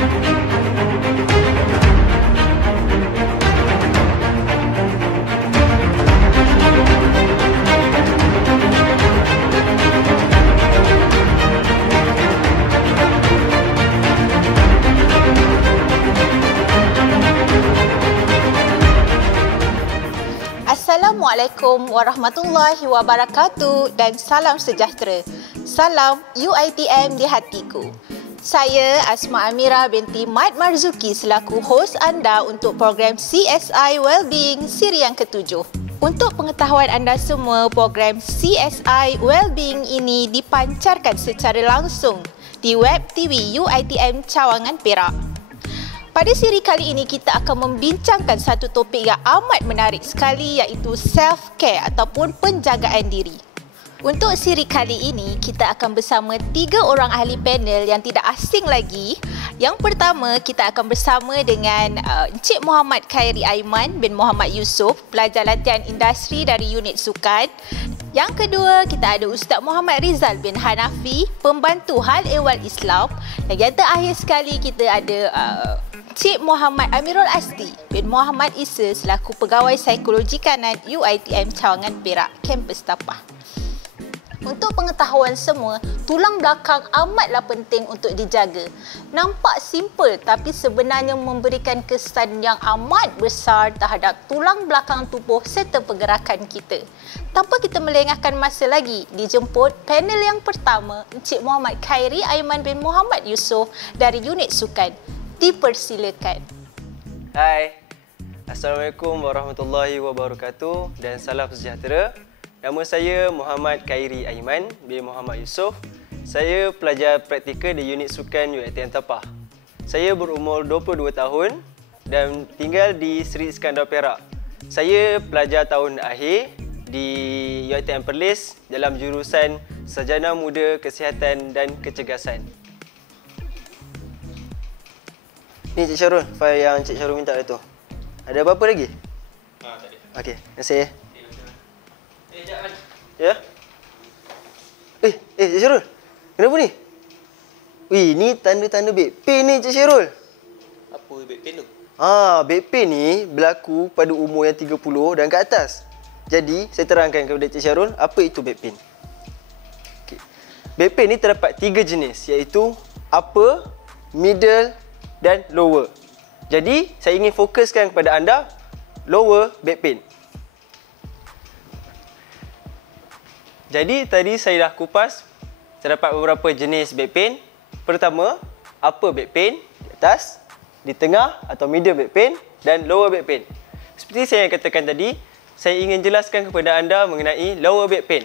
Assalamualaikum warahmatullahi wabarakatuh dan salam sejahtera. Salam UiTM di hatiku. Saya Asma Amira binti Mat Marzuki selaku hos anda untuk program CSI Wellbeing siri yang ke-7. Untuk pengetahuan anda semua, program CSI Wellbeing ini dipancarkan secara langsung di web TV UiTM Cawangan Perak. Pada siri kali ini kita akan membincangkan satu topik yang amat menarik sekali iaitu self-care ataupun penjagaan diri. Untuk siri kali ini kita akan bersama 3 orang ahli panel yang tidak asing lagi. Yang pertama kita akan bersama dengan Encik Muhammad Khairi Aiman bin Muhammad Yusof, pelajar latihan industri dari unit sukan. Yang kedua, kita ada Ustaz Muhammad Rizal bin Hanafi, pembantu hal ehwal Islam. Dan yang terakhir sekali kita ada Cik Muhammad Amirul Asdi bin Muhammad Isa selaku pegawai psikologi kanan UiTM Cawangan Perak, kampus Tapah. Untuk pengetahuan semua, tulang belakang amatlah penting untuk dijaga. Nampak simple tapi sebenarnya memberikan kesan yang amat besar terhadap tulang belakang tubuh serta pergerakan kita. Tanpa kita melengahkan masa lagi, dijemput panel yang pertama, Encik Muhammad Khairi Aiman bin Muhammad Yusof dari unit sukan. Dipersilakan. Hai, Assalamualaikum warahmatullahi wabarakatuh dan salam sejahtera. Nama saya Muhammad Khairi Aiman bin Muhammad Yusof. Saya pelajar praktikal di unit sukan UiTM Tapah. Saya berumur 22 tahun dan tinggal di Seri Iskandar Perak. Saya pelajar tahun akhir di UiTM Perlis dalam jurusan Sarjana Muda Kesihatan dan Kecergasan. Ni Cik Syarul, fail yang Cik Syarul minta tu. Ada apa-apa lagi? Tak ada. Okey, terima kasih. Jangan. Ya? Cik Syarul. Kenapa ni? Wih, ni tanda-tanda back pain ni Cik Syarul. Apa back pain tu? Back pain ni berlaku pada umur yang 30 dan ke atas. Jadi, saya terangkan kepada Cik Syarul apa itu back pain. Okay. Back pain ni terdapat 3 jenis iaitu upper, middle dan lower. Jadi, saya ingin fokuskan kepada anda lower back pain. Jadi, tadi saya dah kupas terdapat beberapa jenis back pain. Pertama, upper back pain di atas, di tengah atau middle back pain dan lower back pain. Seperti saya katakan tadi, saya ingin jelaskan kepada anda mengenai lower back pain.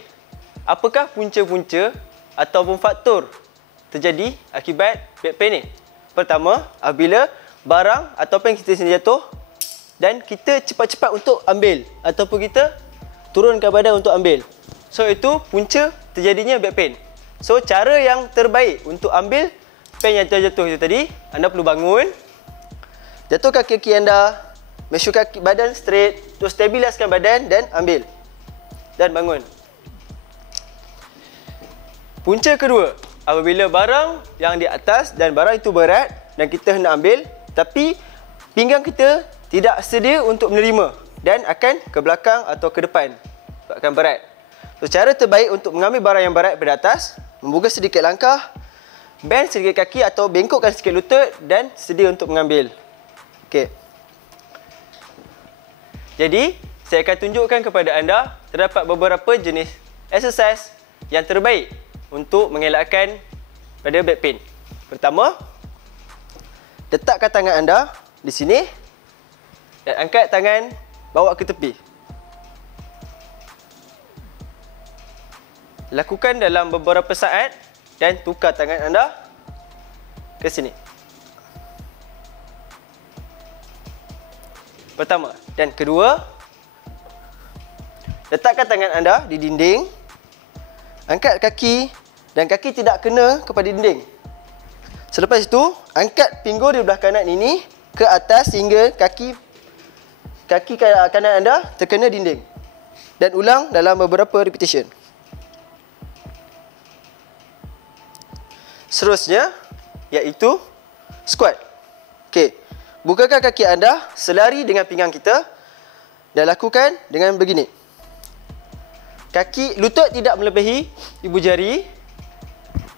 Apakah punca-punca ataupun faktor terjadi akibat back pain ni? Pertama, apabila barang ataupun yang kita sendiri jatuh dan kita cepat-cepat untuk ambil ataupun kita turunkan badan untuk ambil. So, itu punca terjadinya back pain. So, cara yang terbaik untuk ambil pain yang jatuh itu tadi, anda perlu bangun, jatuh kaki anda, make sure kaki badan straight, terus stabiliskan badan dan ambil. Dan bangun. Punca kedua, apabila barang yang di atas dan barang itu berat dan kita hendak ambil, tapi pinggang kita tidak sedia untuk menerima dan akan ke belakang atau ke depan. Akan berat. So, cara terbaik untuk mengambil barang yang berat pada atas, membuka sedikit langkah, bend sedikit kaki atau bengkokkan sedikit lutut dan sedia untuk mengambil. Okey. Jadi, saya akan tunjukkan kepada anda terdapat beberapa jenis exercise yang terbaik untuk mengelakkan pada back pain. Pertama, letakkan tangan anda di sini dan angkat tangan bawa ke tepi. Lakukan dalam beberapa saat dan tukar tangan anda ke sini. Pertama dan kedua, letakkan tangan anda di dinding, angkat kaki dan kaki tidak kena kepada dinding. Selepas itu, angkat pinggul di belah kanan ini ke atas sehingga kaki kanan anda terkena dinding. Dan ulang dalam beberapa repetition. Seterusnya, iaitu Squat. Okey. Bukakan kaki anda selari dengan pinggang kita dan lakukan dengan begini. Kaki lutut tidak melebihi ibu jari.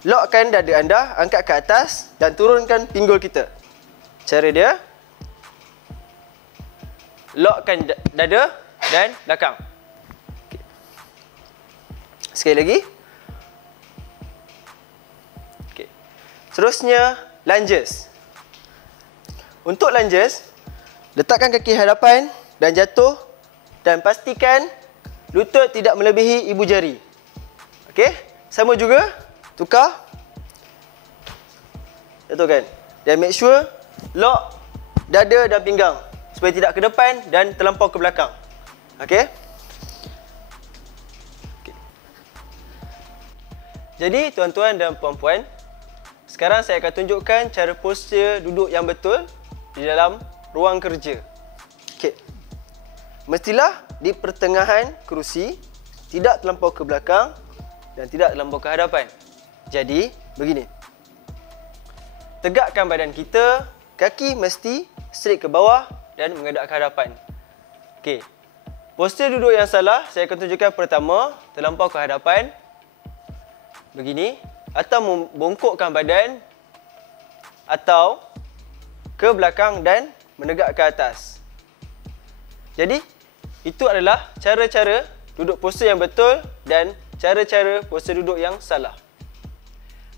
Lokkan dada anda, angkat ke atas dan turunkan pinggul kita. Cara dia, lokkan dada dan belakang. Okay. Sekali lagi. Okay. Seterusnya, lunges. Untuk lunges, letakkan kaki hadapan dan jatuh dan pastikan lutut tidak melebihi ibu jari. Okey, sama juga, tukar. Jatuhkan. Dan make sure lock dada dan pinggang supaya tidak ke depan dan terlampau ke belakang. Okey? Okay. Jadi tuan-tuan dan puan-puan, sekarang saya akan tunjukkan cara postur duduk yang betul di dalam ruang kerja. Okey. Mestilah di pertengahan kerusi, tidak terlampau ke belakang dan tidak terlampau ke hadapan. Jadi, begini. Tegakkan badan kita, kaki mesti straight ke bawah dan menghadap ke hadapan. Okey. Postur duduk yang salah, saya akan tunjukkan pertama, terlampau ke hadapan. Begini. Atau membongkokkan badan atau ke belakang dan menegak ke atas. Jadi, itu adalah cara-cara duduk postur yang betul dan cara-cara postur duduk yang salah.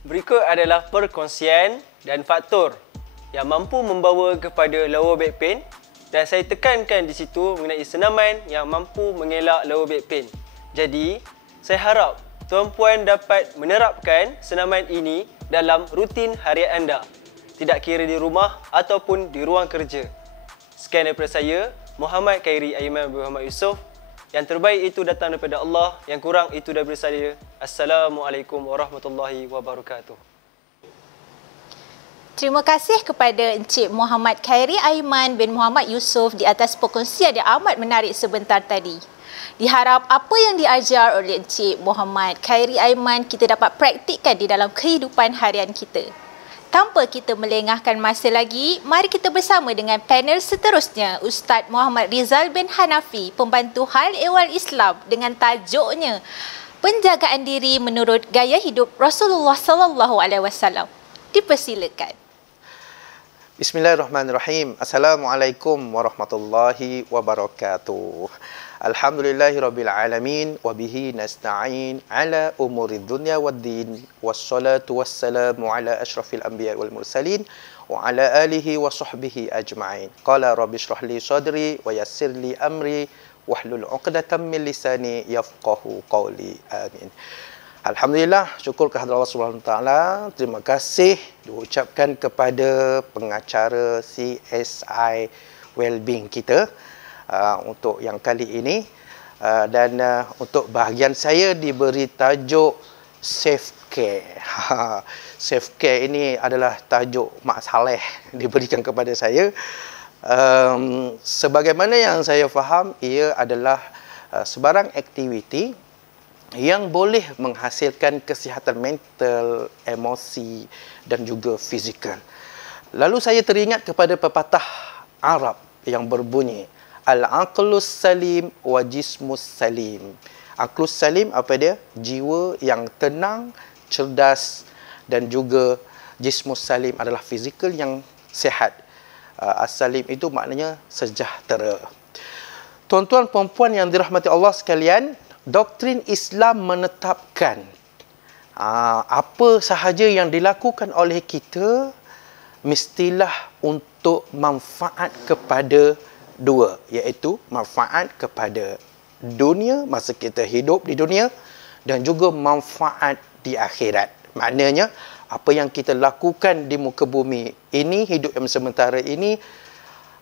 Berikut adalah perkongsian dan faktor yang mampu membawa kepada lower back pain dan saya tekankan di situ mengenai senaman yang mampu mengelak lower back pain. Jadi, saya harap tuan-puan dapat menerapkan senaman ini dalam rutin harian anda, tidak kira di rumah ataupun di ruang kerja. Sekian daripada saya, Muhammad Khairi Aiman bin Muhammad Yusof. Yang terbaik itu datang daripada Allah, yang kurang itu daripada saya. Assalamualaikum warahmatullahi wabarakatuh. Terima kasih kepada Encik Muhammad Khairi Aiman bin Muhammad Yusof di atas perkongsian yang amat menarik sebentar tadi. Diharap apa yang diajar oleh Encik Muhammad Khairi Aiman kita dapat praktikkan di dalam kehidupan harian kita. Tanpa kita melengahkan masa lagi, mari kita bersama dengan panel seterusnya Ustaz Muhammad Rizal bin Hanafi, pembantu hal ehwal Islam dengan tajuknya Penjagaan Diri Menurut Gaya Hidup Rasulullah sallallahu alaihi wasallam. Dipersilakan. Bismillahirrahmanirrahim. Assalamualaikum warahmatullahi wabarakatuh. Alhamdulillahirabbil alamin wa bihi nasta'in ala umurid dunya waddin wassalatu wassalamu ala asyrafil anbiya wal mursalin wa ala alihi wa sahbihi ajma'in. Qala rabbi shrah li sadri wa yassir li amri wahlul 'uqdatam min lisani yafqahu qawli. Amin. Alhamdulillah, syukur kehadrat Allah Subhanahu Taala. Terima kasih diucapkan kepada pengacara CSI Wellbeing kita untuk yang kali ini dan untuk bahagian saya diberi tajuk self care. Self care ini adalah tajuk Mak Saleh diberikan kepada saya. Sebagaimana yang saya faham, ia adalah sebarang aktiviti yang boleh menghasilkan kesihatan mental, emosi dan juga fizikal. Lalu saya teringat kepada pepatah Arab yang berbunyi Al-aqlus salim wa jismus salim. Aqlus salim apa dia? Jiwa yang tenang, cerdas dan juga jismus salim adalah fizikal yang sihat. As-salim itu maknanya sejahtera. Tuan-tuan puan-puan yang dirahmati Allah sekalian, doktrin Islam menetapkan apa sahaja yang dilakukan oleh kita mestilah untuk manfaat kepada dua, iaitu manfaat kepada dunia masa kita hidup di dunia dan juga manfaat di akhirat. Maknanya apa yang kita lakukan di muka bumi ini, hidup yang sementara ini,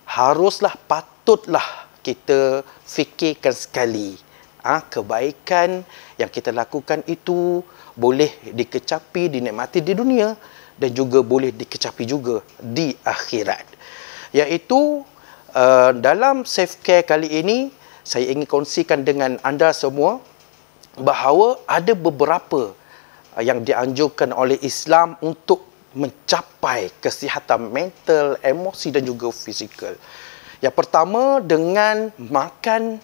haruslah, patutlah kita fikirkan sekali. Kebaikan yang kita lakukan itu boleh dikecapi, dinikmati di dunia dan juga boleh dikecapi juga di akhirat. Iaitu dalam self care kali ini saya ingin kongsikan dengan anda semua bahawa ada beberapa yang dianjurkan oleh Islam untuk mencapai kesihatan mental, emosi dan juga fizikal. Yang pertama dengan makan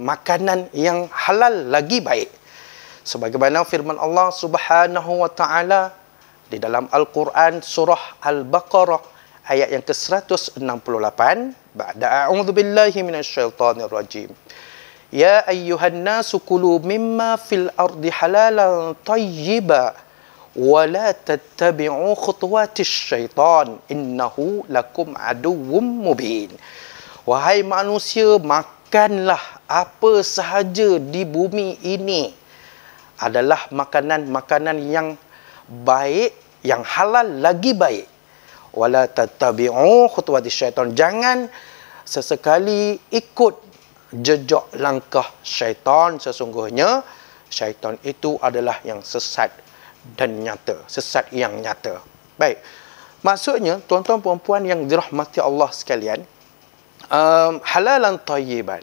makanan yang halal lagi baik. Sebagaimana firman Allah Subhanahu wa taala di dalam Al-Quran surah Al-Baqarah ayat yang ke-168, ba'da a'udzu billahi minasyaitonir rajim. Ya ayyuhan nasu kulu mimma fil ardi halalan thayyiban wa la tattabi'u khutuwatis syaitan innahu lakum aduwwum mubin. Wahai manusia, makanlah apa sahaja di bumi ini adalah makanan-makanan yang baik, yang halal lagi baik. Wala tattabi'u khutuwatis syaitan. Jangan sesekali ikut jejak langkah syaitan. Sesungguhnya syaitan itu adalah yang sesat dan nyata, sesat yang nyata. Baik. Maksudnya tuan-tuan puan-puan yang dirahmati Allah sekalian, halalan thayyiban,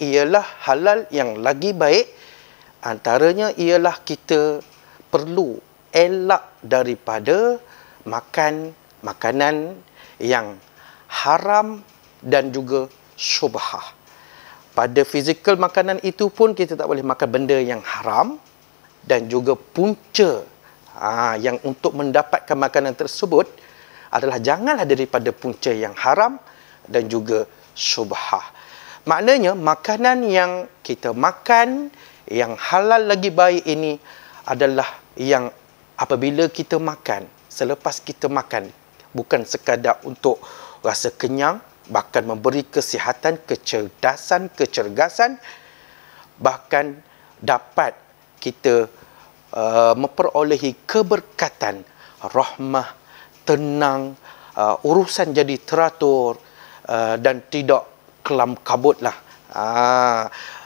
ialah halal yang lagi baik. Antaranya ialah kita perlu elak daripada makan makanan yang haram dan juga syubhah. Pada fizikal makanan itu pun kita tak boleh makan benda yang haram, dan juga punca yang untuk mendapatkan makanan tersebut adalah janganlah daripada punca yang haram dan juga syubhah. Maknanya makanan yang kita makan yang halal lagi baik ini adalah yang apabila kita makan, selepas kita makan, bukan sekadar untuk rasa kenyang, bahkan memberi kesihatan, kecergasan, bahkan dapat kita memperolehi keberkatan, rahmah, tenang, urusan jadi teratur dan tidak kelam kabutlah.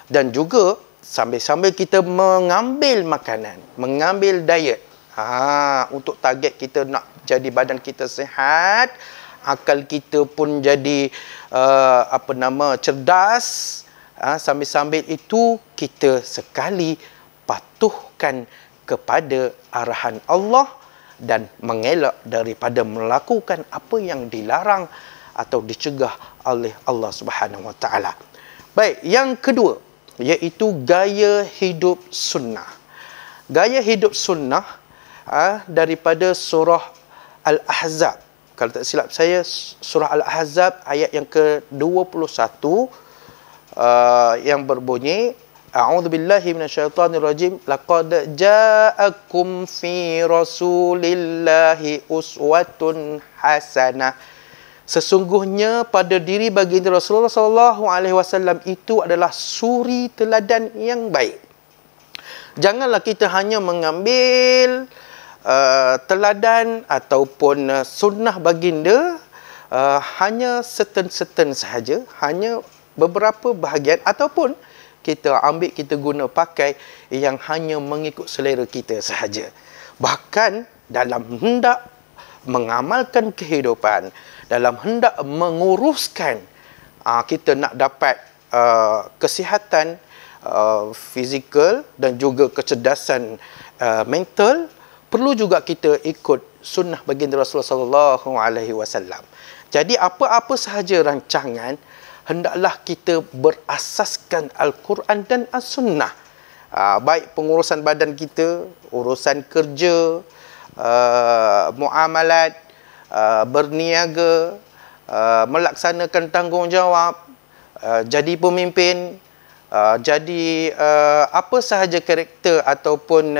Dan juga sambil-sambil kita mengambil makanan, mengambil diet, untuk target kita nak jadi badan kita sihat, akal kita pun jadi cerdas. Sambil-sambil itu kita sekali patuhkan kepada arahan Allah dan mengelak daripada melakukan apa yang dilarang atau dicegah oleh Allah Subhanahu wa taala. Baik, yang kedua iaitu gaya hidup sunnah. Gaya hidup sunnah daripada surah Al-Ahzab. Kalau tak silap saya, surah Al-Ahzab ayat yang ke-21 yang berbunyi, A'udzubillahi minasyaitonirrajim, laqad ja'akum fi rasulillahi uswatun hasanah. Sesungguhnya pada diri baginda Rasulullah SAW itu adalah suri teladan yang baik. Janganlah kita hanya mengambil teladan ataupun sunnah baginda hanya seten-seten sahaja, hanya beberapa bahagian, ataupun kita ambil, kita guna pakai yang hanya mengikut selera kita sahaja. Bahkan dalam hendak mengamalkan kehidupan, dalam hendak menguruskan kita nak dapat kesihatan fizikal dan juga kecerdasan mental, perlu juga kita ikut sunnah baginda Rasulullah SAW. Jadi apa-apa sahaja rancangan, hendaklah kita berasaskan Al-Quran dan As-Sunnah. Baik pengurusan badan kita, urusan kerja, muamalat, berniaga, melaksanakan tanggungjawab, jadi pemimpin, jadi apa sahaja karakter ataupun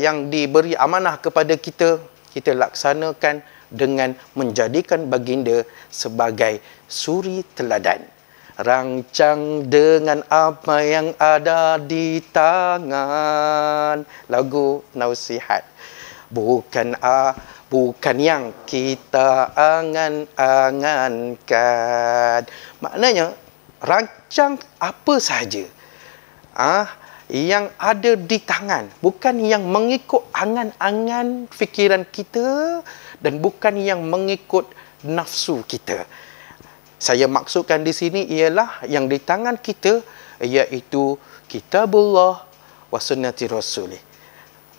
yang diberi amanah kepada kita, kita laksanakan dengan menjadikan baginda sebagai suri teladan. Rancang dengan apa yang ada di tangan. Lagu Nausihat. Bukan yang kita angan-angankan. Maknanya rancang apa sahaja yang ada di tangan, bukan yang mengikut angan-angan fikiran kita dan bukan yang mengikut nafsu kita. Saya maksudkan di sini ialah yang di tangan kita, iaitu Kitabullah wa sunnati Rasulih.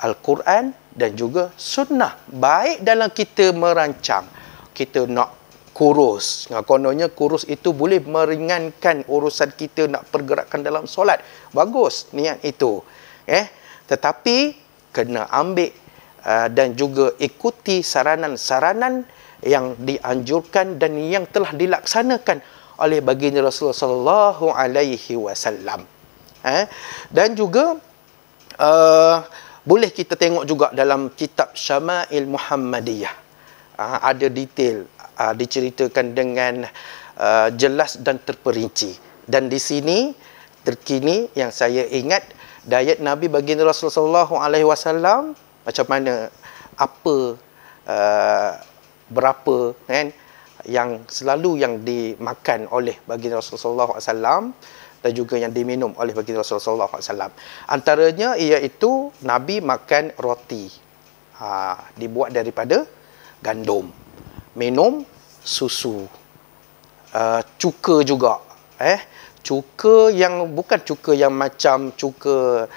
Al-Quran dan juga sunnah. Baik dalam kita merancang, kita nak kurus. Kononnya kurus itu boleh meringankan urusan kita nak pergerakan dalam solat. Bagus niat itu. Tetapi kena ambil dan juga ikuti saranan-saranan yang dianjurkan dan yang telah dilaksanakan oleh baginda Rasulullah sallallahu alaihi wasallam. Dan juga boleh kita tengok juga dalam kitab Syama'il Muhammadiyah. Ada detail diceritakan dengan jelas dan terperinci. Dan di sini terkini yang saya ingat diet Nabi baginda Rasulullah sallallahu alaihi wasallam macam mana, apa, berapa kan yang selalu yang dimakan oleh baginda Rasulullah SAW dan juga yang diminum oleh baginda Rasulullah SAW. Antaranya iaitu Nabi makan roti dibuat daripada gandum, minum susu, cuka juga, cuka yang bukan cuka yang macam cuka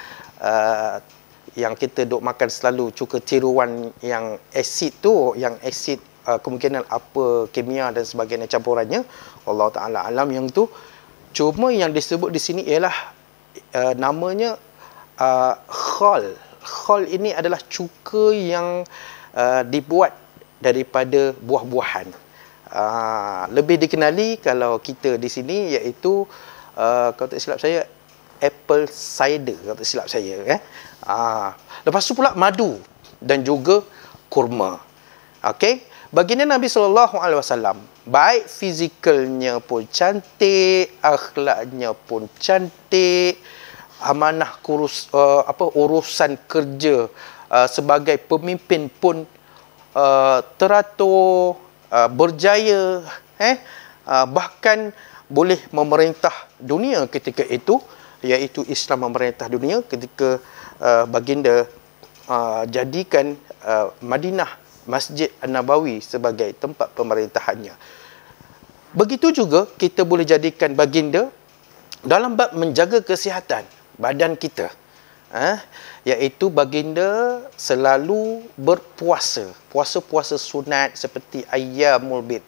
yang kita duk makan selalu, cuka tiruan yang asid tu, yang asid kemungkinan apa kimia dan sebagainya campurannya, Allah Ta'ala alam yang tu. Cuma yang disebut di sini ialah namanya khal. Khal ini adalah cuka yang dibuat daripada buah-buahan. Lebih dikenali kalau kita di sini iaitu kalau tak silap saya apple cider, kalau tak silap saya. Lepas tu pula madu dan juga kurma. Okey, baginda Nabi SAW baik fizikalnya pun cantik, akhlaknya pun cantik, amanah urusan kerja sebagai pemimpin pun teratur, berjaya, bahkan boleh memerintah dunia ketika itu, iaitu Islam memerintah dunia ketika baginda jadikan Madinah Masjid An-Nabawi sebagai tempat pemerintahannya. Begitu juga kita boleh jadikan baginda dalam bab menjaga kesihatan badan kita. Iaitu baginda selalu berpuasa. Puasa-puasa sunat seperti Ayyamul Bid,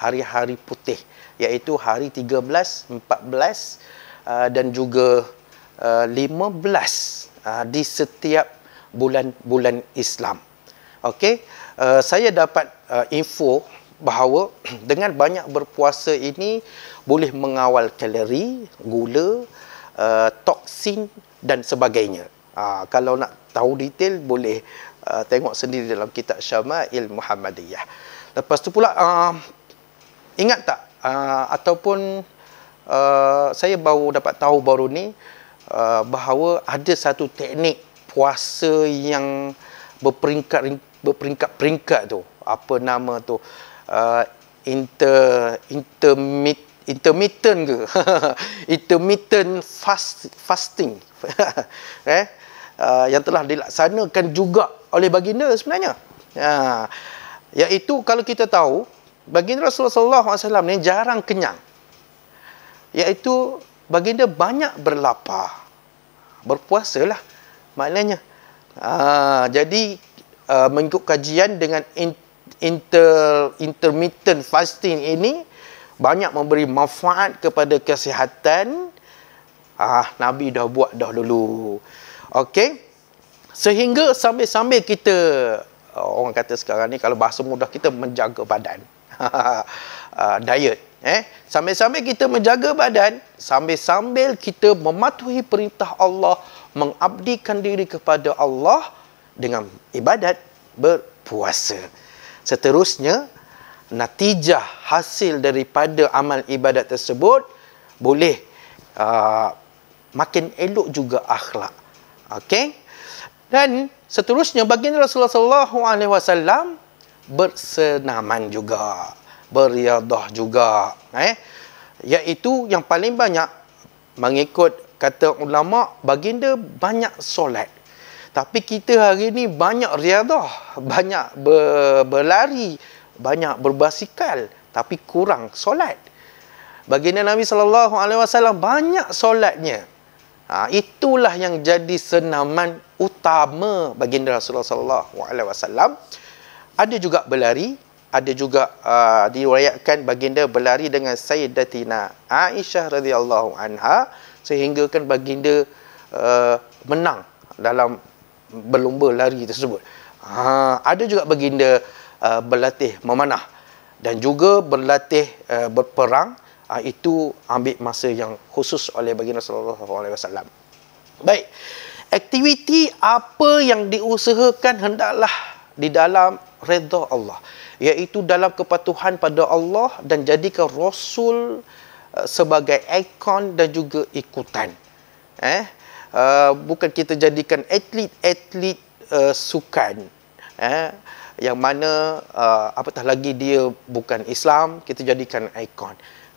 hari-hari putih, iaitu hari 13, 14 dan juga 15 di setiap bulan-bulan Islam. Okey, saya dapat info bahawa dengan banyak berpuasa ini boleh mengawal kalori, gula, toksin dan sebagainya. Kalau nak tahu detail boleh tengok sendiri dalam kitab Syama'il Muhammadiyah. Lepas tu pula ingat tak ataupun saya baru dapat tahu baru ni bahawa ada satu teknik puasa yang berperingkat-peringkat tu. Apa nama tu? Intermittent ke? Intermittent fasting. Yang telah dilaksanakan juga oleh baginda sebenarnya. Iaitu kalau kita tahu baginda Rasulullah SAW ni jarang kenyang. Iaitu baginda banyak berlapar. Berpuasalah maknanya. Jadi mengikut kajian dengan intermittent fasting ini banyak memberi manfaat kepada kesihatan. Nabi dah buat dah dulu. Okey. Sehingga sambil-sambil kita orang kata sekarang ni kalau bahasa mudah kita menjaga badan. Diet. Sambil-sambil kita menjaga badan, sambil-sambil kita mematuhi perintah Allah, mengabdikan diri kepada Allah dengan ibadat berpuasa. Seterusnya, natijah hasil daripada amal ibadat tersebut boleh makin elok juga akhlak. Okey? Dan seterusnya baginda Rasulullah SAW bersenaman juga, beriadah juga, iaitu yang paling banyak mengikut kata ulama baginda banyak solat. Tapi kita hari ni banyak riadah, banyak berlari, banyak berbasikal tapi kurang solat. Baginda Nabi SAW banyak solatnya. Itulah yang jadi senaman utama baginda Rasulullah sallallahu alaihi wasallam. Ada juga berlari, ada juga diriwayatkan baginda berlari dengan Sayyidatina Aisyah radhiyallahu anha sehingga kan baginda menang dalam berlumba lari tersebut. Ada juga baginda berlatih memanah dan juga berlatih berperang. Itu ambil masa yang khusus oleh baginda sallallahu alaihi wasallam. Baik. Aktiviti apa yang diusahakan hendaklah di dalam redha Allah, iaitu dalam kepatuhan pada Allah dan jadikan Rasul sebagai ikon dan juga ikutan. Bukan kita jadikan atlet-atlet sukan, yang mana apatah lagi dia bukan Islam, kita jadikan ikon.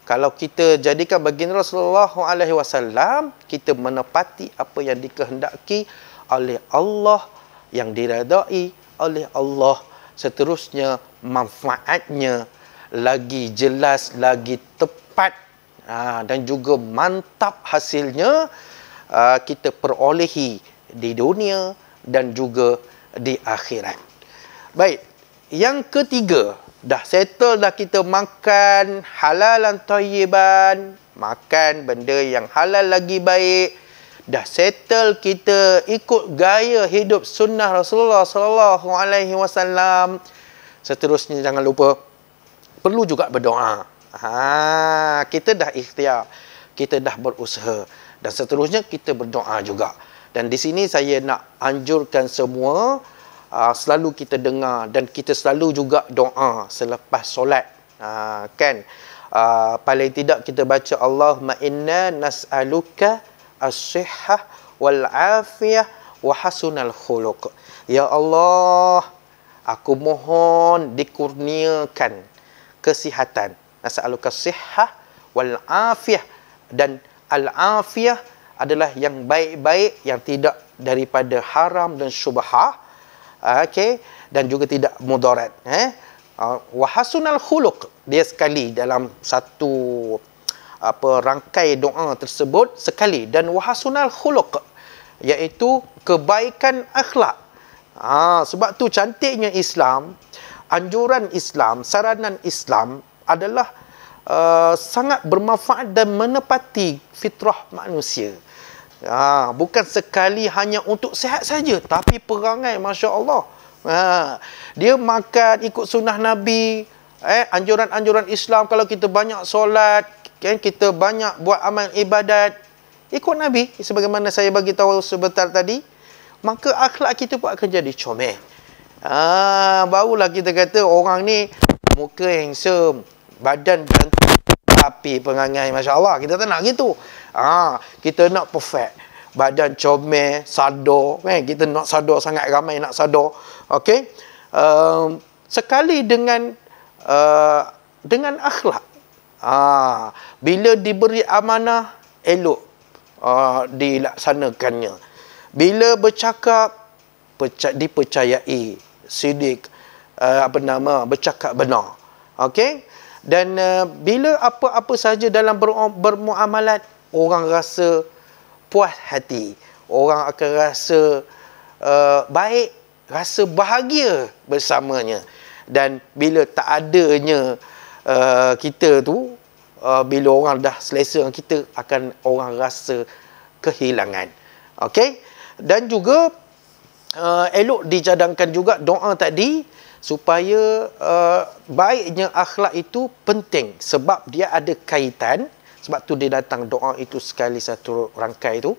Kalau kita jadikan baginda Rasulullah alaihi wasallam, kita menepati apa yang dikehendaki oleh Allah, yang diredai oleh Allah. Seterusnya manfaatnya lagi jelas, lagi tepat, dan juga mantap hasilnya kita perolehi di dunia dan juga di akhirat. Baik, yang ketiga, dah settle dah kita makan halalan thayyiban, makan benda yang halal lagi baik. Dah settle kita ikut gaya hidup sunnah Rasulullah sallallahu alaihi wasallam. Seterusnya jangan lupa perlu juga berdoa. Kita dah ikhtiar, kita dah berusaha, dan seterusnya kita berdoa juga. Dan di sini saya nak anjurkan semua selalu kita dengar dan kita selalu juga doa selepas solat, kan? Paling tidak kita baca Allahumma inna nas'aluka as-sihhah wal afiyah wa hasunal khuluq. Ya Allah, aku mohon dikurniakan kesihatan. Nas'aluka as-sihhah wal afiyah, dan al-afiyah adalah yang baik-baik, yang tidak daripada haram dan syubhah. Okey, dan juga tidak mudarat. Wa hasunal khuluq, dia sekali dalam satu rangkai doa tersebut sekali, dan wa hasunal khuluq iaitu kebaikan akhlak. Sebab tu cantiknya Islam, anjuran Islam, saranan Islam adalah sangat bermanfaat dan menepati fitrah manusia. Bukan sekali hanya untuk sihat saja, tapi perangai Masya Allah. Dia makan ikut sunnah Nabi, anjuran-anjuran Islam. Kalau kita banyak solat, kan, kita banyak buat amal ibadat ikut Nabi, sebagaimana saya bagi tahu sebentar tadi, maka akhlak kita pun akan jadi comel. Barulah kita kata orang ni muka handsome, badan cantik, tapi perangai Masya Allah. Kita tak nak gitu. Kita nak perfect, badan comel, sadar, kita nak sadar sangat, ramai nak sadar. Okey, sekali dengan akhlak. Bila diberi amanah, elok dilaksanakannya. Bila bercakap, dipercayai, sidik, bercakap benar. Okey, dan bila apa-apa saja dalam bermuamalat, orang rasa puas hati, orang akan rasa baik, rasa bahagia bersamanya. Dan bila tak adanya kita tu, bila orang dah selesa dengan kita, akan orang rasa kehilangan. Okey, dan juga elok dijadangkan juga doa tadi, supaya baiknya akhlak itu penting, sebab dia ada kaitan. Sebab tu dia datang doa itu sekali satu rangkai tu.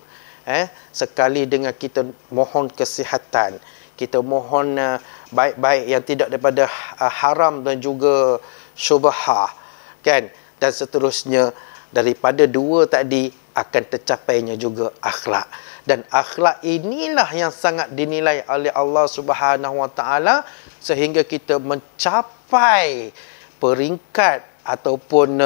Sekali dengan kita mohon kesihatan, kita mohon baik-baik yang tidak daripada haram dan juga syubhah, kan? Dan seterusnya, daripada dua tadi akan tercapainya juga akhlak. Dan akhlak inilah yang sangat dinilai oleh Allah Subhanahu Wa Taala, sehingga kita mencapai peringkat ataupun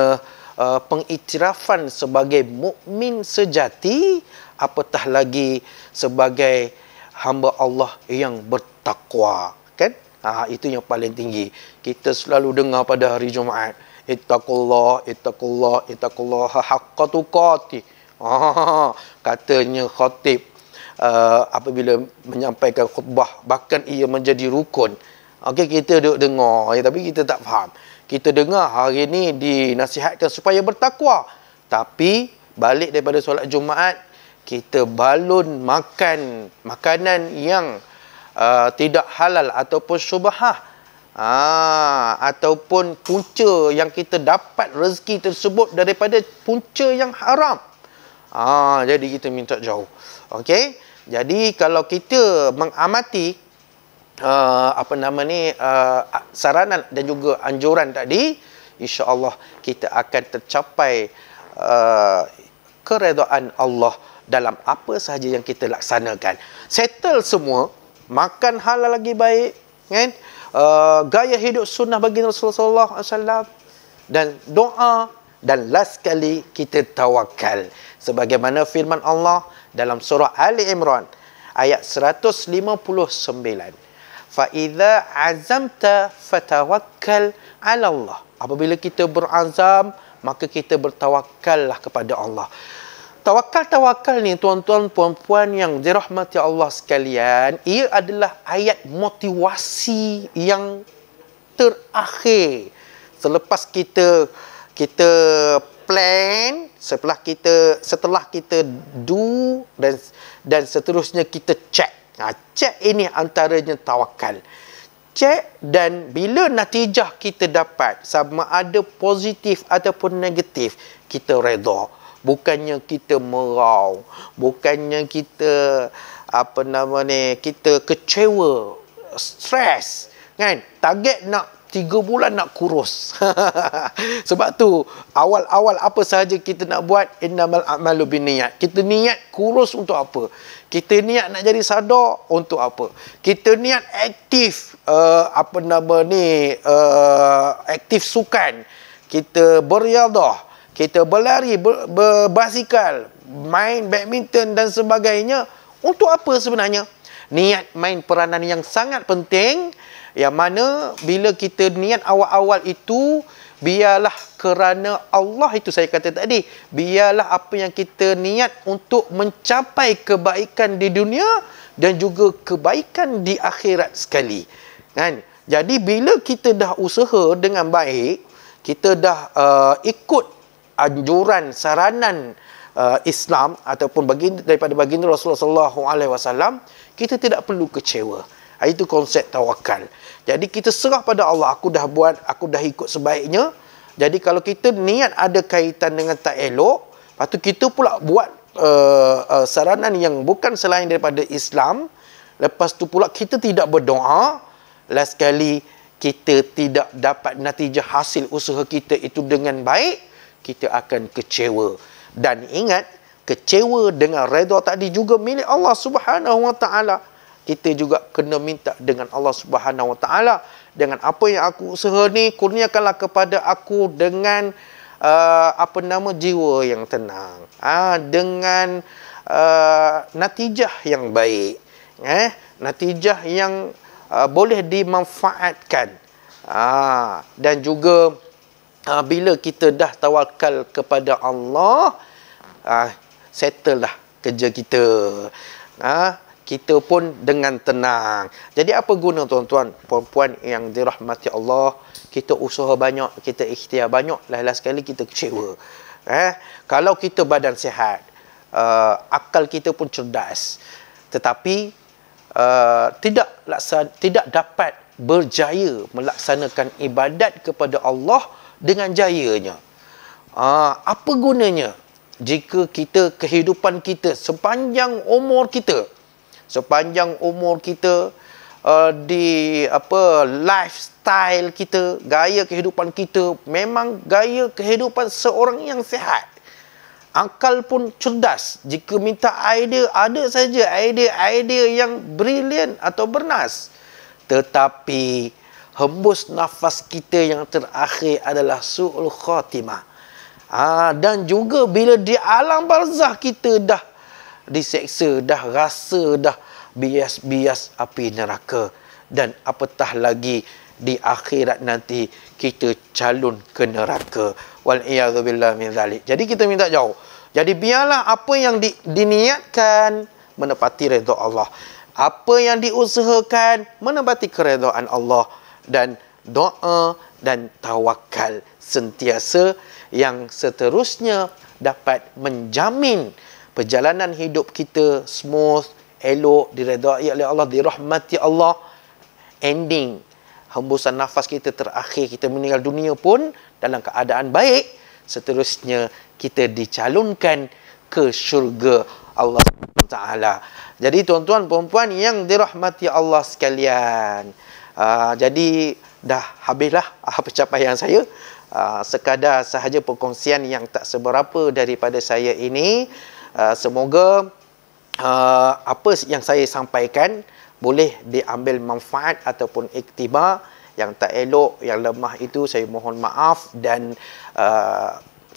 pengiktirafan sebagai mukmin sejati, apatah lagi sebagai hamba Allah yang bertakwa, kan? Itu yang paling tinggi. Kita selalu dengar pada hari Jumaat, ittaqullah, ittaqullah, ittaqullaha haqqa tuqatih Katanya khatib apabila menyampaikan khutbah, bahkan ia menjadi rukun. Okey, kita duk dengar tapi kita tak faham. Kita dengar hari ni dinasihatkan supaya bertakwa. Tapi balik daripada solat Jumaat, kita balun makan makanan yang tidak halal ataupun syubhah. Ataupun punca yang kita dapat rezeki tersebut daripada punca yang haram. Jadi kita minta jauh. Okey? Jadi kalau kita mengamati saranan dan juga anjuran tadi, insya-Allah kita akan tercapai keredaan Allah dalam apa sahaja yang kita laksanakan. Settle semua, makan halal lagi baik, kan? Gaya hidup sunnah bagi Rasulullah SAW, dan doa, dan last sekali kita tawakal. Sebagaimana firman Allah dalam surah Ali Imran ayat 159. Fa'idha azamta fatawakkal ala Allah. Apabila kita berazam, maka kita bertawakallah kepada Allah. Tawakal ni tuan-tuan puan-puan yang dirahmati Allah sekalian, ia adalah ayat motivasi yang terakhir. Selepas kita plan, setelah kita do dan seterusnya kita check. Cek ini antaranya tawakal. Cek, dan bila natijah kita dapat, sama ada positif ataupun negatif, kita redha. Bukannya kita merau, bukannya kita kita kecewa, stres, kan? Target nak 3 bulan nak kurus. Sebab tu awal-awal apa sahaja kita nak buat, innamal a'malu binniyat. Kita niat kurus untuk apa? Kita niat nak jadi sadar untuk apa? Kita niat aktif aktif sukan. Kita beriadah, kita berlari, berbasikal, main badminton dan sebagainya. Untuk apa sebenarnya? Niat main peranan yang sangat penting, yang mana bila kita niat awal-awal itu, biarlah kerana Allah, itu saya kata tadi, biarlah apa yang kita niat untuk mencapai kebaikan di dunia dan juga kebaikan di akhirat sekali, kan? Jadi bila kita dah usaha dengan baik, kita dah ikut anjuran saranan Islam ataupun daripada baginda Rasulullah SAW, kita tidak perlu kecewa. Itu konsep tawakal. Jadi kita serah pada Allah. Aku dah buat, aku dah ikut sebaiknya. Jadi kalau kita niat ada kaitan dengan tak elok, lepas tu kita pula buat saranan yang bukan selain daripada Islam, lepas tu pula kita tidak berdoa, last sekali kita tidak dapat natijah hasil usaha kita itu dengan baik, kita akan kecewa. Dan ingat, kecewa dengan redha tadi juga milik Allah Subhanahu Wa Taala. Kita juga kena minta dengan Allah Subhanahu Wa Taala, dengan apa yang aku usaha ni, kurniakanlah kepada aku dengan jiwa yang tenang, dengan natijah yang baik, natijah yang boleh dimanfaatkan. Dan juga bila kita dah tawakal kepada Allah, settle dah kerja kita. Kita pun dengan tenang. Jadi apa guna tuan-tuan, puan-puan yang dirahmati Allah, kita usaha banyak, kita ikhtiar banyak, last sekali kita kecewa. Kalau kita badan sihat, akal kita pun cerdas, tetapi tidak dapat berjaya melaksanakan ibadat kepada Allah dengan jayanya. Apa gunanya jika kehidupan kita sepanjang umur kita, lifestyle kita, gaya kehidupan kita memang gaya kehidupan seorang yang sihat. Akal pun cerdas. Jika minta idea, ada saja idea yang brilian atau bernas. Tetapi hembus nafas kita yang terakhir adalah su'ul khatimah. Dan juga bila di alam barzah kita dah diseksa, dah rasa dah bias-bias api neraka, dan apatah lagi di akhirat nanti kita calon ke neraka. Wal iyadzu billah min zalik. Jadi kita minta jauh. Jadi biarlah apa yang diniatkan menepati redha Allah. Apa yang diusahakan menepati keredaan Allah. Dan doa dan tawakal sentiasa yang seterusnya dapat menjamin perjalanan hidup kita smooth, elok, diredai oleh Allah, dirahmati Allah. Ending, hembusan nafas kita terakhir, kita meninggal dunia pun dalam keadaan baik. Seterusnya, kita dicalonkan ke syurga Allah Taala. Jadi tuan-tuan perempuan yang dirahmati Allah sekalian. Jadi dah habislah pencapaian saya. Sekadar sahaja perkongsian yang tak seberapa daripada saya ini. Semoga apa yang saya sampaikan boleh diambil manfaat ataupun iktibar. Yang tak elok, yang lemah itu saya mohon maaf, dan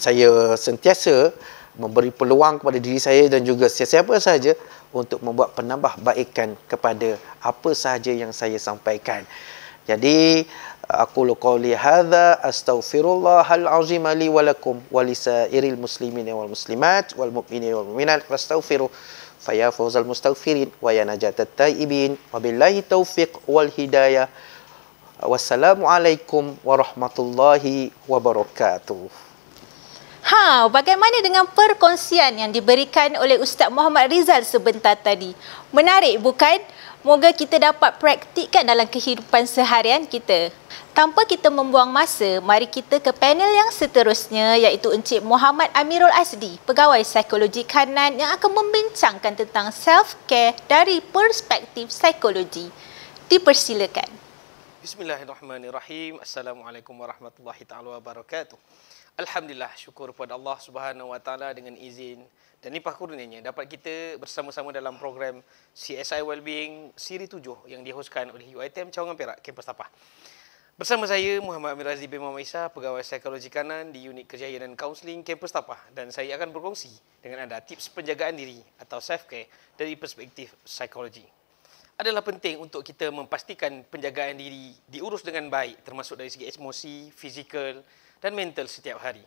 saya sentiasa memberi peluang kepada diri saya dan juga sesiapa sahaja untuk membuat penambahbaikan kepada apa sahaja yang saya sampaikan. Jadi aqulu qawli hadza astaghfirullahal azim li wa lakum wa lisairil muslimin wal muslimat wal mu'minin wal mu'minat fastaghfiru faya fawzal mustaghfirin wa ya najatat taibin wa billahi taufiq wal hidayah. Wassalamualaikum warahmatullahi wabarakatuh. Bagaimana dengan perkongsian yang diberikan oleh Ustaz Muhammad Rizal sebentar tadi? Menarik bukan? Moga kita dapat praktikkan dalam kehidupan seharian kita. Tanpa kita membuang masa, mari kita ke panel yang seterusnya, iaitu Encik Muhammad Amirul Azdi, Pegawai Psikologi Kanan, yang akan membincangkan tentang self-care dari perspektif psikologi. Dipersilakan. Bismillahirrahmanirrahim. Assalamualaikum warahmatullahi taala wabarakatuh. Alhamdulillah, syukur kepada Allah Subhanahu wa taala dengan izin dan limpah kurnianya dapat kita bersama-sama dalam program CSI Wellbeing siri 7 yang dihoskan oleh UiTM Cawangan Perak, Kampus Tapah. Bersama saya Muhammad Amir Azdi bin Muhammad Isa, Pegawai Psikologi Kanan di Unit Kejayaan dan Kaunseling Kampus Tapah, dan saya akan berkongsi dengan anda tips penjagaan diri atau self-care dari perspektif psikologi. Adalah penting untuk kita memastikan penjagaan diri diurus dengan baik, termasuk dari segi emosi, fizikal dan mental setiap hari.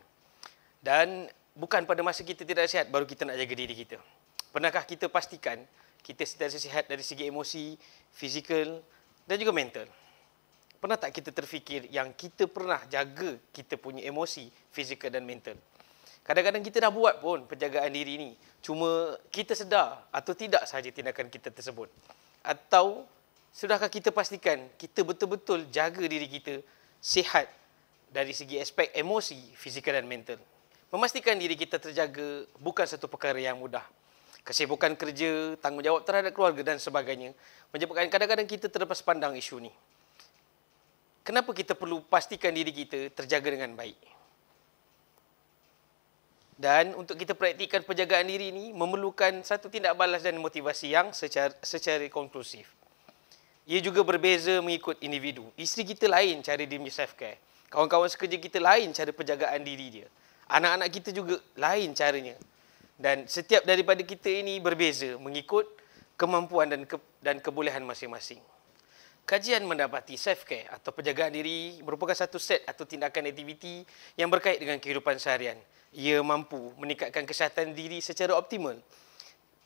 Dan bukan pada masa kita tidak sihat baru kita nak jaga diri kita. Pernahkah kita pastikan kita sentiasa sihat dari segi emosi, fizikal dan juga mental? Pernah tak kita terfikir yang kita pernah jaga kita punya emosi, fizikal dan mental? Kadang-kadang kita dah buat pun penjagaan diri ni, cuma kita sedar atau tidak sahaja tindakan kita tersebut. Atau sudahkah kita pastikan kita betul-betul jaga diri kita sihat dari segi aspek emosi, fizikal dan mental? Memastikan diri kita terjaga bukan satu perkara yang mudah. Kesibukan kerja, tanggungjawab terhadap keluarga dan sebagainya menyebabkan kadang-kadang kita terlepas pandang isu ni. Kenapa kita perlu pastikan diri kita terjaga dengan baik? Dan untuk kita praktikkan penjagaan diri ini memerlukan satu tindak balas dan motivasi yang secara konklusif. Ia juga berbeza mengikut individu. Isteri kita lain cara dia self-care. Kawan-kawan sekerja kita lain cara penjagaan diri dia. Anak-anak kita juga lain caranya. Dan setiap daripada kita ini berbeza mengikut kemampuan dan kebolehan masing-masing. Kajian mendapati self-care atau penjagaan diri merupakan satu set atau tindakan aktiviti yang berkait dengan kehidupan seharian. Ia mampu meningkatkan kesihatan diri secara optimal.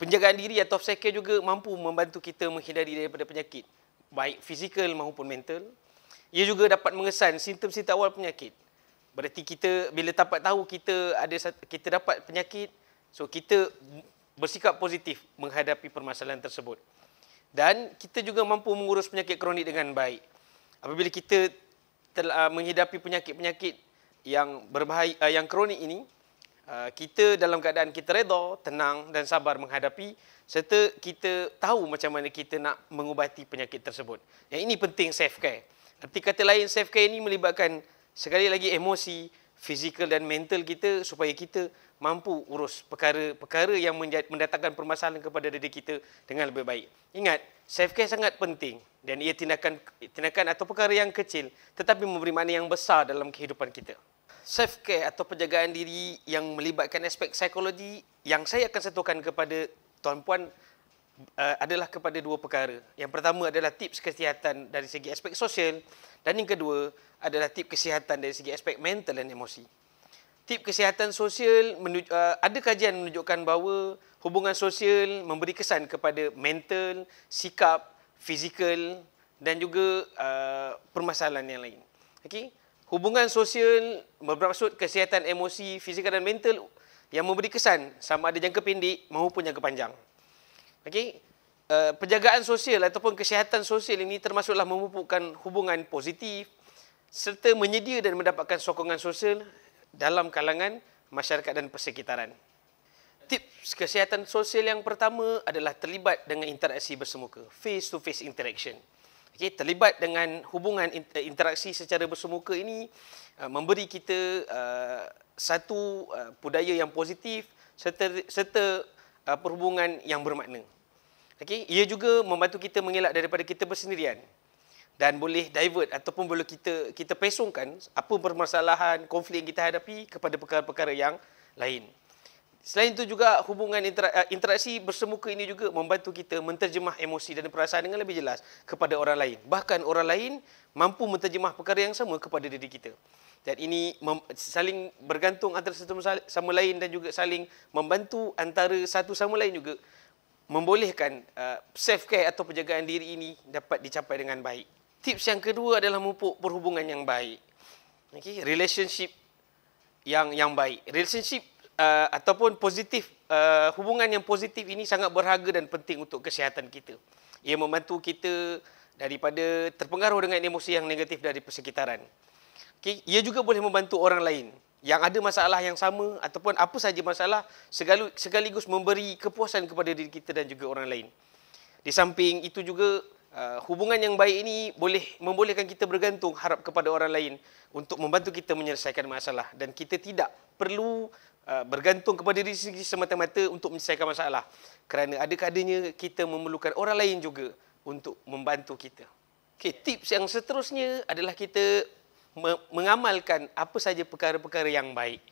Penjagaan diri atau self-care juga mampu membantu kita menghindari daripada penyakit, baik fizikal maupun mental. Ia juga dapat mengesan simptom-simptom awal penyakit. Berarti kita bila dapat tahu kita dapat penyakit, so kita bersikap positif menghadapi permasalahan tersebut. Dan kita juga mampu mengurus penyakit kronik dengan baik. Apabila kita telah menghidapi penyakit-penyakit yang berbahaya, yang kronik ini, kita dalam keadaan kita redha, tenang dan sabar menghadapi, serta kita tahu macam mana kita nak mengubati penyakit tersebut. Yang ini penting self-care. Arti kata lain, self-care ini melibatkan sekali lagi emosi, fizikal dan mental kita supaya kita mampu urus perkara-perkara yang mendatangkan permasalahan kepada diri kita dengan lebih baik. Ingat, self-care sangat penting dan ia tindakan atau perkara yang kecil tetapi memberi makna yang besar dalam kehidupan kita. Self-care atau penjagaan diri yang melibatkan aspek psikologi yang saya akan sentuhkan kepada tuan-puan adalah kepada dua perkara. Yang pertama adalah tips kesihatan dari segi aspek sosial dan yang kedua adalah tips kesihatan dari segi aspek mental dan emosi. tip kesihatan sosial, ada kajian menunjukkan bahawa hubungan sosial memberi kesan kepada mental, sikap, fizikal dan juga permasalahan yang lain. Okey. Hubungan sosial bermaksud kesihatan emosi, fizikal dan mental yang memberi kesan sama ada jangka pendek maupun jangka panjang. Okey. Penjagaan sosial ataupun kesihatan sosial ini termasuklah memupukkan hubungan positif serta menyedia dan mendapatkan sokongan sosial dalam kalangan masyarakat dan persekitaran. Tips kesihatan sosial yang pertama adalah terlibat dengan interaksi bersemuka, face-to-face interaction. Okay, terlibat dengan hubungan interaksi secara bersemuka ini memberi kita satu budaya yang positif serta perhubungan yang bermakna. Okay, ia juga membantu kita mengelak daripada kita bersendirian dan boleh divert ataupun boleh kita pesongkan apa permasalahan, konflik yang kita hadapi kepada perkara-perkara yang lain. Selain itu juga hubungan interaksi bersemuka ini juga membantu kita menterjemah emosi dan perasaan dengan lebih jelas kepada orang lain. Bahkan orang lain mampu menterjemah perkara yang sama kepada diri kita. Dan ini saling bergantung antara satu sama lain dan juga saling membantu antara satu sama lain juga membolehkan self-care atau penjagaan diri ini dapat dicapai dengan baik. Tips yang kedua adalah memupuk perhubungan yang baik. Okay, relationship yang baik. Relationship ataupun positif, hubungan yang positif ini sangat berharga dan penting untuk kesihatan kita. Ia membantu kita daripada terpengaruh dengan emosi yang negatif dari persekitaran. Okay, ia juga boleh membantu orang lain yang ada masalah yang sama ataupun apa saja masalah sekaligus memberi kepuasan kepada diri kita dan juga orang lain. Di samping itu juga hubungan yang baik ini boleh membolehkan kita bergantung harap kepada orang lain untuk membantu kita menyelesaikan masalah dan kita tidak perlu bergantung kepada diri sendiri semata-mata untuk menyelesaikan masalah kerana ada kadanya kita memerlukan orang lain juga untuk membantu kita. Okey, tips yang seterusnya adalah kita mengamalkan apa saja perkara-perkara yang baik.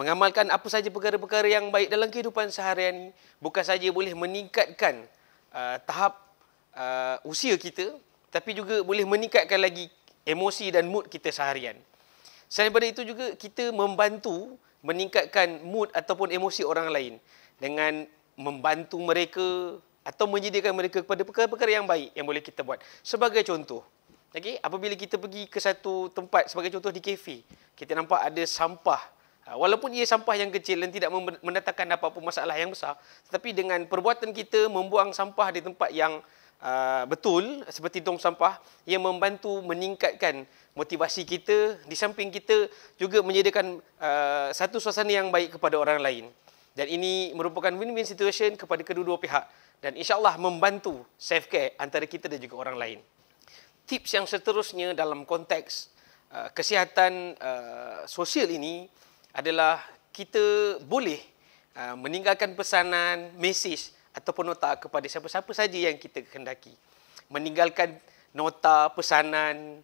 Mengamalkan apa saja perkara-perkara yang baik dalam kehidupan seharian bukan saja boleh meningkatkan tahap usia kita, tapi juga boleh meningkatkan lagi emosi dan mood kita seharian. Selain daripada itu juga kita membantu meningkatkan mood ataupun emosi orang lain dengan membantu mereka atau menyediakan mereka kepada perkara-perkara yang baik yang boleh kita buat. Sebagai contoh, okay, apabila kita pergi ke satu tempat, sebagai contoh di kafe, kita nampak ada sampah. Walaupun ia sampah yang kecil dan tidak mendatangkan apa-apa masalah yang besar, tetapi dengan perbuatan kita membuang sampah di tempat yang betul seperti tong sampah, ia membantu meningkatkan motivasi kita. Di samping kita juga menyediakan satu suasana yang baik kepada orang lain. Dan ini merupakan win-win situation kepada kedua-dua pihak dan insya-Allah membantu self-care antara kita dan juga orang lain. Tips yang seterusnya dalam konteks kesihatan sosial ini adalah kita boleh meninggalkan pesanan, mesej ataupun nota kepada siapa-siapa saja yang kita kehendaki. Meninggalkan nota, pesanan,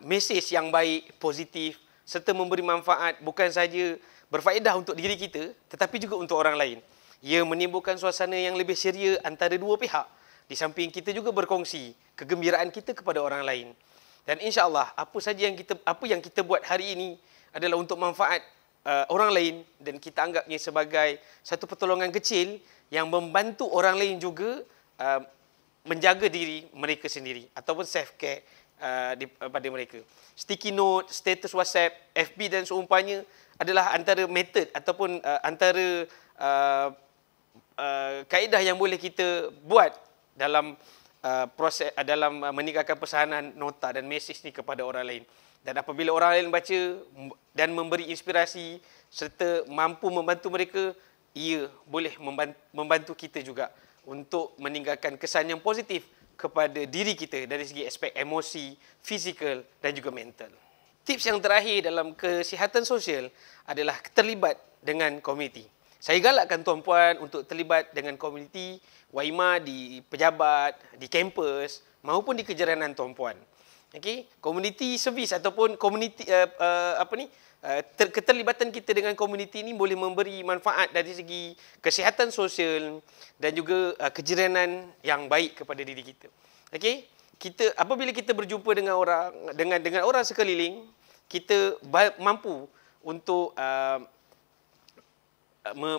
mesej yang baik, positif serta memberi manfaat bukan saja berfaedah untuk diri kita tetapi juga untuk orang lain. Ia menimbulkan suasana yang lebih ceria antara dua pihak. Di samping kita juga berkongsi kegembiraan kita kepada orang lain. Dan insya-Allah apa yang kita buat hari ini adalah untuk manfaat orang lain dan kita anggapnya sebagai satu pertolongan kecil yang membantu orang lain juga menjaga diri mereka sendiri ataupun self-care pada mereka. Sticky note, status WhatsApp, FB dan seumpamanya adalah antara metod ataupun antara kaedah yang boleh kita buat dalam proses dalam meninggalkan pesanan, nota dan mesej ni kepada orang lain. Dan apabila orang lain baca dan memberi inspirasi serta mampu membantu mereka, ia boleh membantu kita juga untuk meninggalkan kesan yang positif kepada diri kita dari segi aspek emosi, fizikal dan juga mental. Tips yang terakhir dalam kesihatan sosial adalah terlibat dengan komuniti. Saya galakkan tuan-puan untuk terlibat dengan komuniti Waima di pejabat, di kampus maupun di kejiranan tuan-puan. Okey, community service ataupun community keterlibatan kita dengan komuniti ini boleh memberi manfaat dari segi kesihatan sosial dan juga kejiranan yang baik kepada diri kita. Okey, apabila kita berjumpa dengan orang sekeliling, kita mampu untuk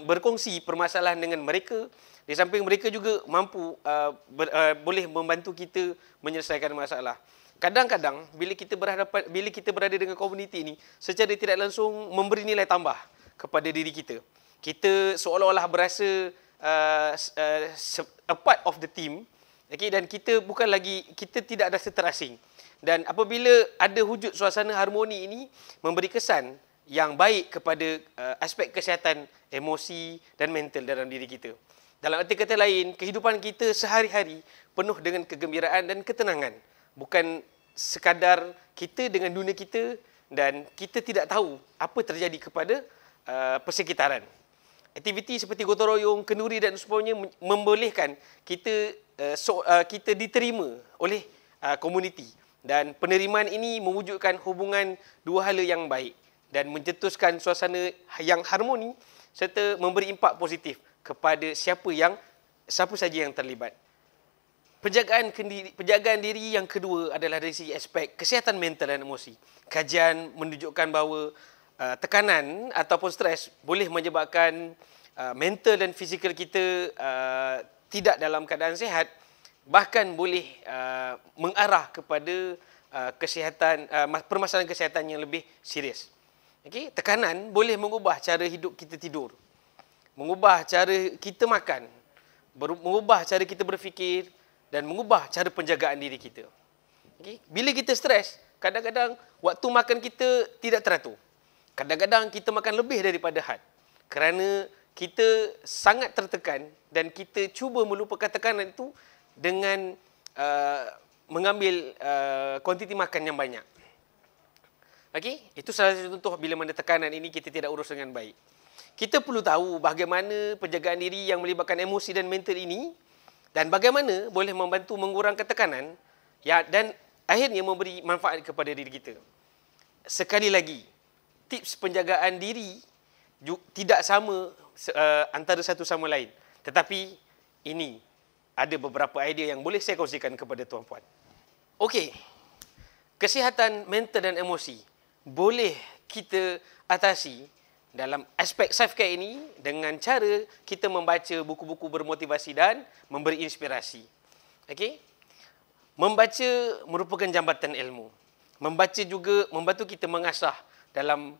berkongsi permasalahan dengan mereka. Di samping mereka juga mampu boleh membantu kita menyelesaikan masalah. Kadang-kadang bila kita berada dengan komuniti ini, secara tidak langsung memberi nilai tambah kepada diri kita. Kita seolah-olah berasa a part of the team, okay, dan kita tidak rasa terasing. Dan apabila ada wujud suasana harmoni ini, memberi kesan yang baik kepada aspek kesihatan emosi dan mental dalam diri kita. Dalam arti kata lain, kehidupan kita sehari-hari penuh dengan kegembiraan dan ketenangan. Bukan sekadar kita dengan dunia kita dan kita tidak tahu apa terjadi kepada persekitaran. Aktiviti seperti gotong royong, kenduri dan sebagainya membolehkan kita diterima oleh komuniti. Dan penerimaan ini mewujudkan hubungan dua hala yang baik dan mencetuskan suasana yang harmoni serta memberi impak positif kepada siapa saja yang terlibat. Penjagaan diri yang kedua adalah dari segi aspek kesihatan mental dan emosi. Kajian menunjukkan bahawa tekanan ataupun stres boleh menyebabkan mental dan fizikal kita tidak dalam keadaan sihat, bahkan boleh mengarah kepada permasalahan kesihatan yang lebih serius. Okay? Tekanan boleh mengubah cara hidup kita tidur, mengubah cara kita makan, mengubah cara kita berfikir dan mengubah cara penjagaan diri kita. Okay? Bila kita stres, kadang-kadang waktu makan kita tidak teratur. Kadang-kadang kita makan lebih daripada had kerana kita sangat tertekan dan kita cuba melupakan tekanan itu dengan mengambil kuantiti makan yang banyak. Okey, itu salah satu contoh bila mana tekanan ini kita tidak urus dengan baik. Kita perlu tahu bagaimana penjagaan diri yang melibatkan emosi dan mental ini dan bagaimana boleh membantu mengurangkan tekanan dan akhirnya memberi manfaat kepada diri kita. Sekali lagi, tips penjagaan diri tidak sama antara satu sama lain. Tetapi ini ada beberapa idea yang boleh saya kongsikan kepada tuan-puan. Okey, kesihatan mental dan emosi boleh kita atasi dalam aspek self-care ini dengan cara kita membaca buku-buku bermotivasi dan memberi inspirasi. Okey? Membaca merupakan jambatan ilmu. Membaca juga membantu kita mengasah dalam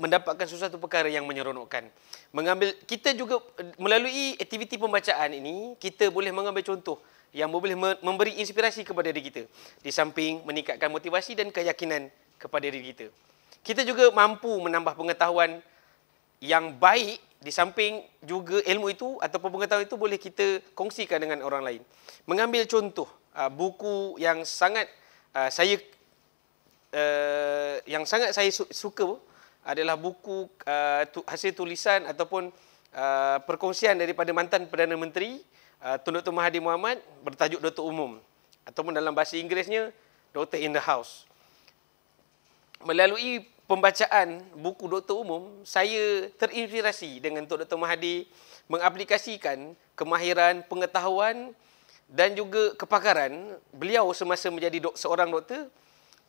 mendapatkan sesuatu perkara yang menyeronokkan. Kita juga melalui aktiviti pembacaan ini, kita boleh mengambil contoh yang boleh memberi inspirasi kepada diri kita. Di samping meningkatkan motivasi dan keyakinan kepada diri kita. Kita juga mampu menambah pengetahuan yang baik, di samping juga ilmu itu ataupun pengetahuan itu boleh kita kongsikan dengan orang lain. Mengambil contoh buku yang sangat saya suka adalah buku hasil tulisan ataupun perkongsian daripada mantan Perdana Menteri Tun Dr. Mahathir Mohamad bertajuk Doktor Umum ataupun dalam bahasa Inggerisnya Doctor in the House. Melalui pembacaan buku Doktor Umum, saya terinspirasi dengan Tok Dr. Mahathir mengaplikasikan kemahiran, pengetahuan dan juga kepakaran beliau semasa menjadi seorang doktor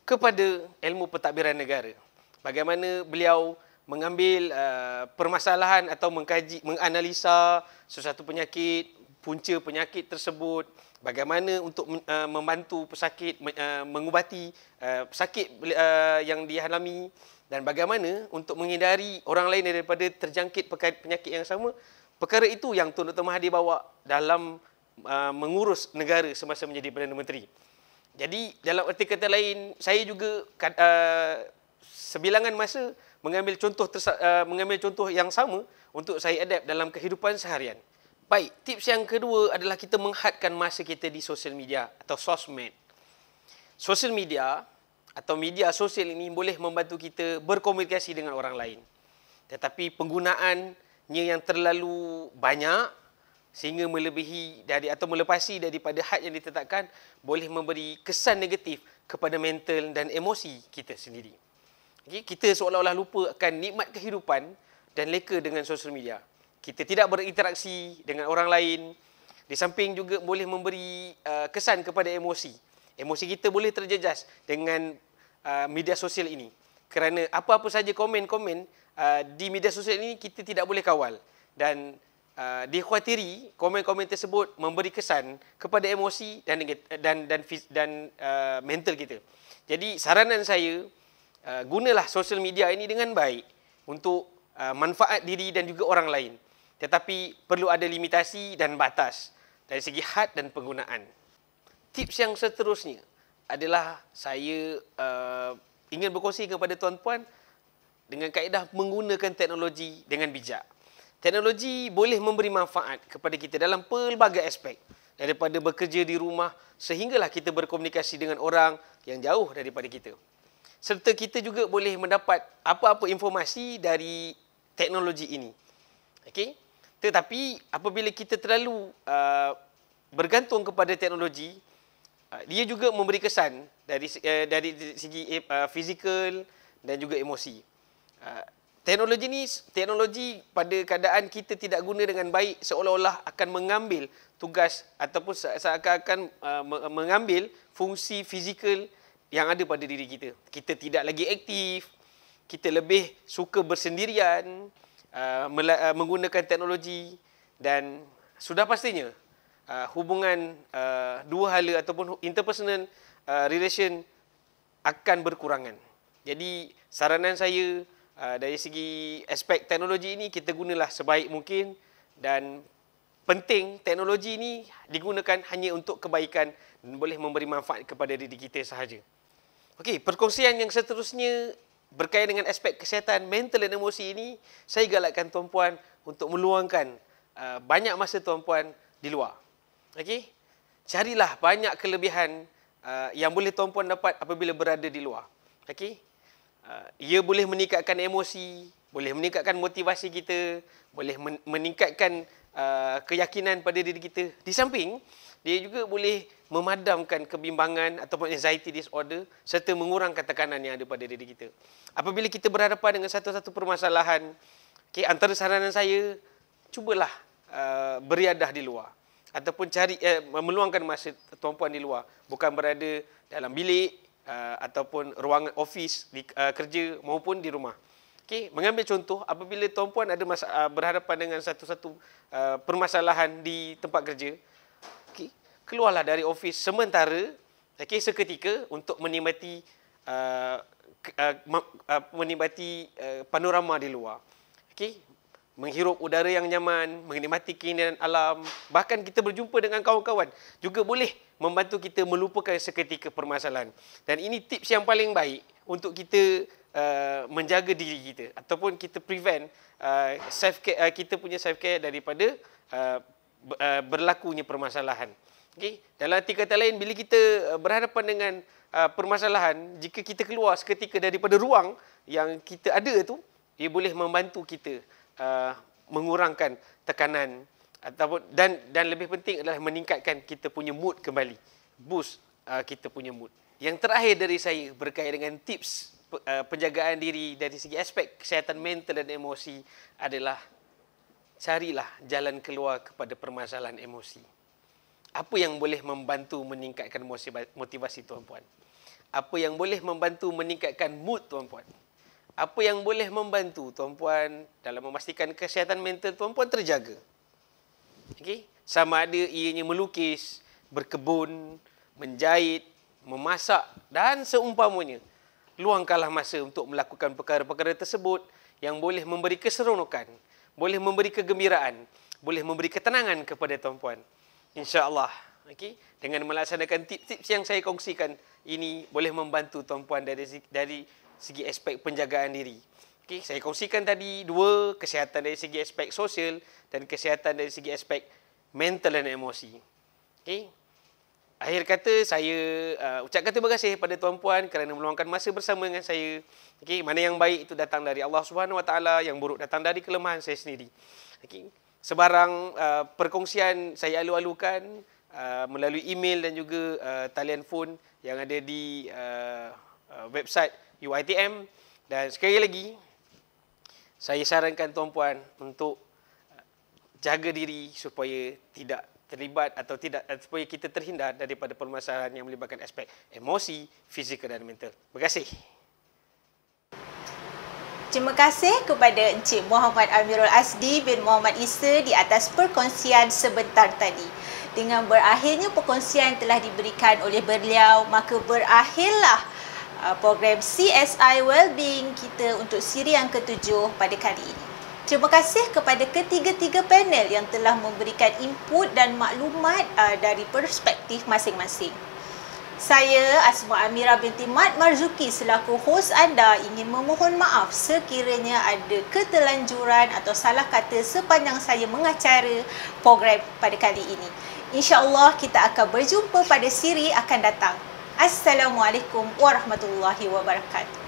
kepada ilmu pentadbiran negara. Bagaimana beliau mengambil permasalahan atau menganalisa sesuatu penyakit, punca penyakit tersebut, bagaimana untuk membantu pesakit mengubati pesakit yang dialami dan bagaimana untuk menghindari orang lain daripada terjangkit penyakit yang sama. Perkara itu yang Tun Dr. Mahathir bawa dalam mengurus negara semasa menjadi Perdana Menteri. Jadi dalam erti kata lain, saya juga sebilangan masa mengambil contoh yang sama untuk saya adapt dalam kehidupan seharian. Baik, tips yang kedua adalah kita menghadkan masa kita di sosial media atau sosmed. Sosial media atau media sosial ini boleh membantu kita berkomunikasi dengan orang lain. Tetapi penggunaannya yang terlalu banyak sehingga melebihi atau melepasi daripada had yang ditetapkan boleh memberi kesan negatif kepada mental dan emosi kita sendiri. Okay? Kita seolah-olah lupa akan nikmat kehidupan dan leka dengan sosial media. Kita tidak berinteraksi dengan orang lain. Di samping juga boleh memberi kesan kepada emosi. Emosi kita boleh terjejas dengan media sosial ini. kerana apa-apa saja komen-komen di media sosial ini kita tidak boleh kawal, dan dikhawatiri komen-komen tersebut memberi kesan kepada emosi dan mental kita. Jadi saranan saya, gunalah sosial media ini dengan baik untuk manfaat diri dan juga orang lain. Tetapi perlu ada limitasi dan batas dari segi had dan penggunaan. Tips yang seterusnya adalah saya ingin berkongsi kepada tuan-puan dengan kaedah menggunakan teknologi dengan bijak. Teknologi boleh memberi manfaat kepada kita dalam pelbagai aspek, daripada bekerja di rumah sehinggalah kita berkomunikasi dengan orang yang jauh daripada kita. Serta kita juga boleh mendapat apa-apa informasi dari teknologi ini. Okey? Tetapi apabila kita terlalu bergantung kepada teknologi, dia juga memberi kesan dari segi fizikal dan juga emosi. Teknologi pada keadaan kita tidak guna dengan baik seolah-olah akan mengambil tugas ataupun seakan-akan mengambil fungsi fizikal yang ada pada diri kita. Kita tidak lagi aktif, kita lebih suka bersendirian, menggunakan teknologi, dan sudah pastinya hubungan dua hala ataupun interpersonal relation akan berkurangan. Jadi saranan saya, dari segi aspek teknologi ini kita gunalah sebaik mungkin, dan penting teknologi ini digunakan hanya untuk kebaikan dan boleh memberi manfaat kepada diri kita sahaja. Okey, perkongsian yang seterusnya berkaitan dengan aspek kesihatan mental dan emosi ini, saya galakkan tuan-puan untuk meluangkan banyak masa tuan-puan di luar. Okey, carilah banyak kelebihan yang boleh tuan-puan dapat apabila berada di luar. Okey. Ia boleh meningkatkan emosi, boleh meningkatkan motivasi kita, boleh meningkatkan keyakinan pada diri kita. Di samping, dia juga boleh memadamkan kebimbangan ataupun anxiety disorder serta mengurangkan tekanan yang ada pada diri kita. Apabila kita berhadapan dengan satu-satu permasalahan, antara saranan saya, cubalah beriadah di luar. Ataupun meluangkan masa tuan-puan di luar. Bukan berada dalam bilik, ataupun ruangan office di kerja maupun di rumah. Okey, mengambil contoh, apabila tuan-puan ada berhadapan dengan satu-satu permasalahan di tempat kerja, okey, keluarlah dari office sementara, okey, seketika untuk menikmati panorama di luar. Okey, menghirup udara yang nyaman, menikmati keindahan alam, bahkan kita berjumpa dengan kawan-kawan juga boleh membantu kita melupakan seketika permasalahan. Dan ini tips yang paling baik untuk kita menjaga diri kita ataupun kita prevent self-care, kita punya self-care daripada berlakunya permasalahan. Okay? Dalam arti kata lain, bila kita berhadapan dengan permasalahan, jika kita keluar seketika daripada ruang yang kita ada tu, ia boleh membantu kita mengurangkan tekanan ataupun dan lebih penting adalah meningkatkan kita punya mood kembali, boost kita punya mood. Yang terakhir dari saya berkaitan dengan tips penjagaan diri dari segi aspek kesihatan mental dan emosi adalah carilah jalan keluar kepada permasalahan emosi. Apa yang boleh membantu meningkatkan motivasi tuan-puan? Apa yang boleh membantu meningkatkan mood tuan-puan? Apa yang boleh membantu tuan-puan dalam memastikan kesihatan mental tuan-puan terjaga? Okey, sama ada ianya melukis, berkebun, menjahit, memasak dan seumpamanya. Luangkanlah masa untuk melakukan perkara-perkara tersebut yang boleh memberi keseronokan, boleh memberi kegembiraan, boleh memberi ketenangan kepada tuan-puan. InsyaAllah, okey, dengan melaksanakan tips-tips yang saya kongsikan ini boleh membantu tuan-puan dari segi aspek penjagaan diri. Okey, saya kongsikan tadi dua, kesihatan dari segi aspek sosial dan kesihatan dari segi aspek mental dan emosi. Okey. Akhir kata, saya ucapkan terima kasih kepada tuan-puan kerana meluangkan masa bersama dengan saya. Okey, mana yang baik itu datang dari Allah Subhanahu Wa Taala, yang buruk datang dari kelemahan saya sendiri. Okey. Sebarang perkongsian saya alu-alukan melalui email dan juga talian phone yang ada di website UiTM. Dan sekali lagi, saya sarankan tuan-puan untuk jaga diri supaya tidak terlibat atau supaya kita terhindar daripada permasalahan yang melibatkan aspek emosi, fizikal dan mental. Terima kasih. Terima kasih kepada Encik Muhammad Amirul Asdi bin Muhammad Isa di atas perkongsian sebentar tadi. Dengan berakhirnya perkongsian yang telah diberikan oleh beliau, maka berakhirlah program CSI Wellbeing kita untuk siri yang ke-7 pada kali ini. Terima kasih kepada ketiga-tiga panel yang telah memberikan input dan maklumat dari perspektif masing-masing. Saya, Asma Amira binti Mat Marzuki selaku hos anda ingin memohon maaf sekiranya ada ketelanjuran atau salah kata sepanjang saya mengacara program pada kali ini. InsyaAllah kita akan berjumpa pada siri akan datang. Assalamualaikum warahmatullahi wabarakatuh.